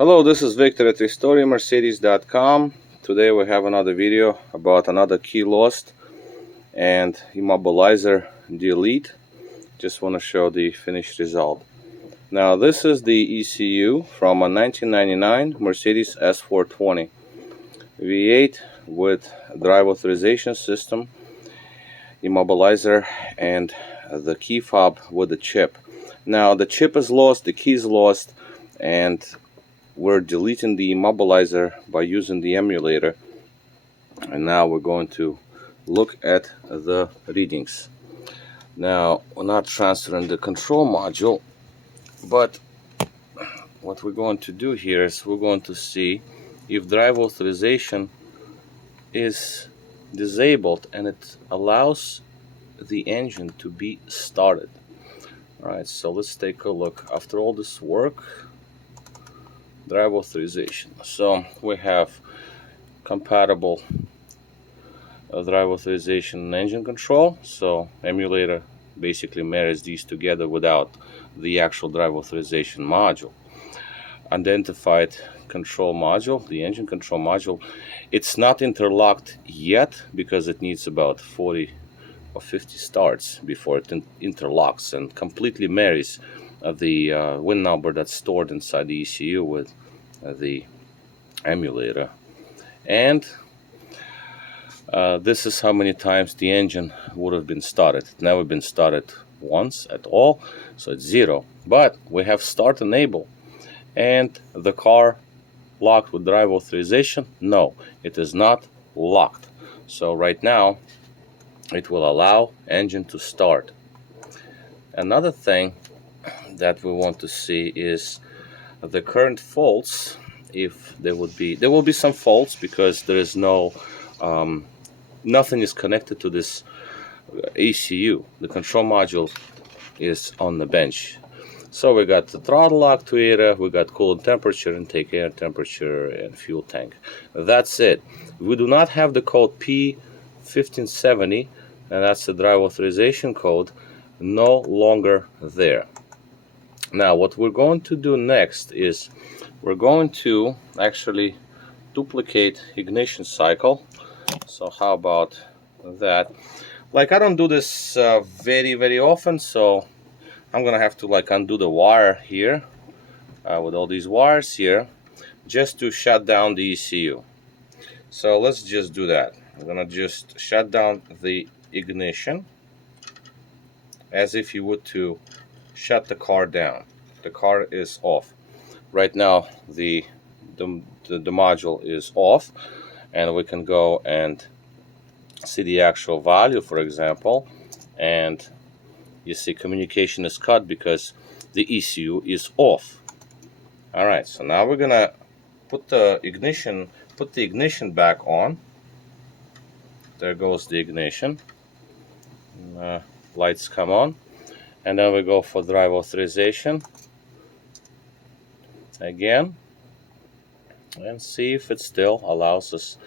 Hello, this is Victor at RestoringMercedes.com. Today we have another video about another key lost and Immobilizer delete. Just want to show the finished result. Now this is the ECU from a 1999 Mercedes S420 V8 with drive authorization system, Immobilizer, and the key fob with the chip. Now the chip is lost, the key is lost, and we're deleting the Immobilizer by using the emulator, and now we're going to look at the readings. Now we're not transferring the control module, but what we're going to do here is we're going to see if drive authorization is disabled and it allows the engine to be started. Alright, so let's take a look. After all this work, drive authorization. So we have compatible drive authorization and engine control. So emulator basically marries these together without the actual drive authorization module. Identified control module, the engine control module, it's not interlocked yet because it needs about 40 or 50 starts before it interlocks and completely marries the VIN number that's stored inside the ECU with the emulator. And this is how many times the engine would have been started. It's never been started once at all, so it's 0. But we have start enable, and the car locked with drive authorization? No, it is not locked. So right now it will allow engine to start. Another thing that we want to see is the current faults. If there will be some faults because there is no nothing is connected to this ECU. The control module is on the bench. So we got the throttle actuator, we got coolant temperature, intake air temperature, and fuel tank. That's it. We do not have the code P1570, and that's the drive authorization code, no longer there. Now what we're going to do next is we're going to actually duplicate ignition cycle. So how about that? Like, I don't do this very often, so I'm gonna have to like undo the wire here with all these wires here just to shut down the ECU. So let's just do that. I'm gonna just shut down the ignition as if you would to shut the car down. The car is off. Right now the module is off, and we can go and see the actual value, for example, and you see communication is cut because the ECU is off. Alright, so now we're gonna put the ignition back on. There goes the ignition. Lights come on, and then we go for drive authorization again and see if it still allows us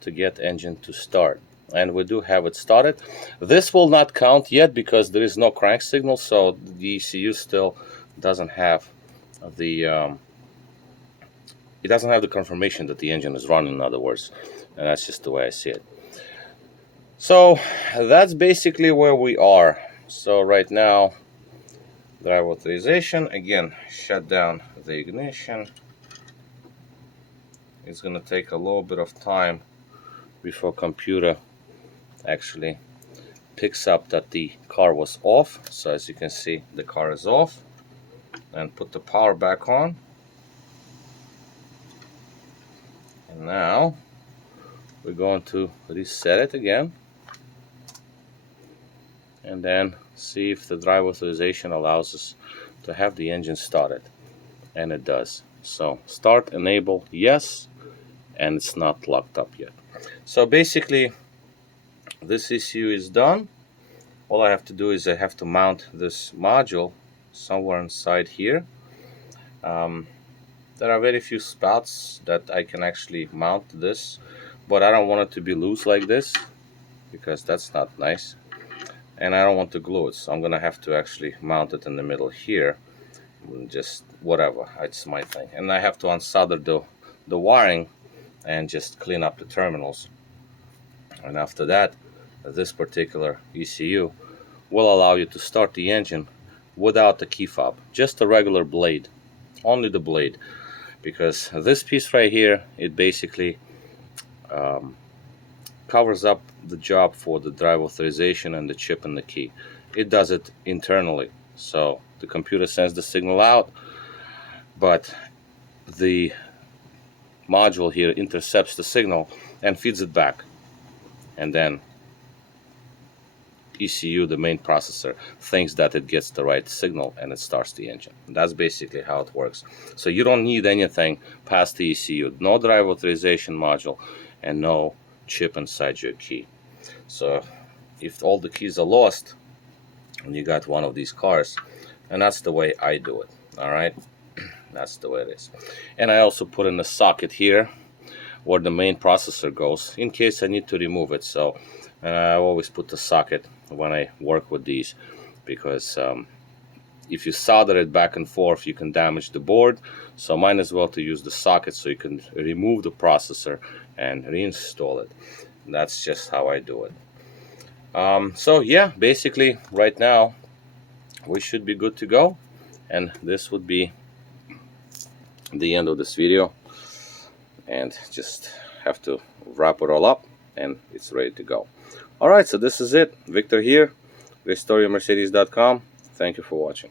to get engine to start. And we do have it started. This will not count yet because there is no crank signal, so the ECU still doesn't have the it doesn't have the confirmation that the engine is running, in other words, and that's just the way I see it. So that's basically where we are. So right now, drive authorization, again, shut down the ignition. It's gonna take a little bit of time before computer actually picks up that the car was off. So as you can see, the car is off, and put the power back on. And now we're going to reset it again and then see if the drive authorization allows us to have the engine started, and it does. So start enable, yes, and it's not locked up yet. So basically this ECU is done. All I have to do is I have to mount this module somewhere inside here. There are very few spots that I can actually mount this, but I don't want it to be loose like this because that's not nice, and I don't want to glue it, so I'm gonna have to actually mount it in the middle here, just whatever, it's my thing. And I have to unsolder the wiring and just clean up the terminals. And after that, this particular ECU will allow you to start the engine without the key fob, just a regular blade, only the blade, because this piece right here, it basically covers up the job for the drive authorization and the chip and the key. It does it internally, so the computer sends the signal out, but the module here intercepts the signal and feeds it back, and then ECU, the main processor, thinks that it gets the right signal and it starts the engine. That's basically how it works. So you don't need anything past the ECU, no drive authorization module and no chip inside your key. So if all the keys are lost and you got one of these cars, and that's the way I do it, all right? That's the way it is. And I also put in a socket here where the main processor goes in case I need to remove it. So I always put the socket when I work with these, because if you solder it back and forth, you can damage the board. So might as well to use the socket so you can remove the processor and reinstall it. And that's just how I do it. So yeah, basically right now we should be good to go, and this would be the end of this video, and just have to wrap it all up and it's ready to go. Alright, so this is it. Victor here, RestoreYourMercedes.com. Thank you for watching.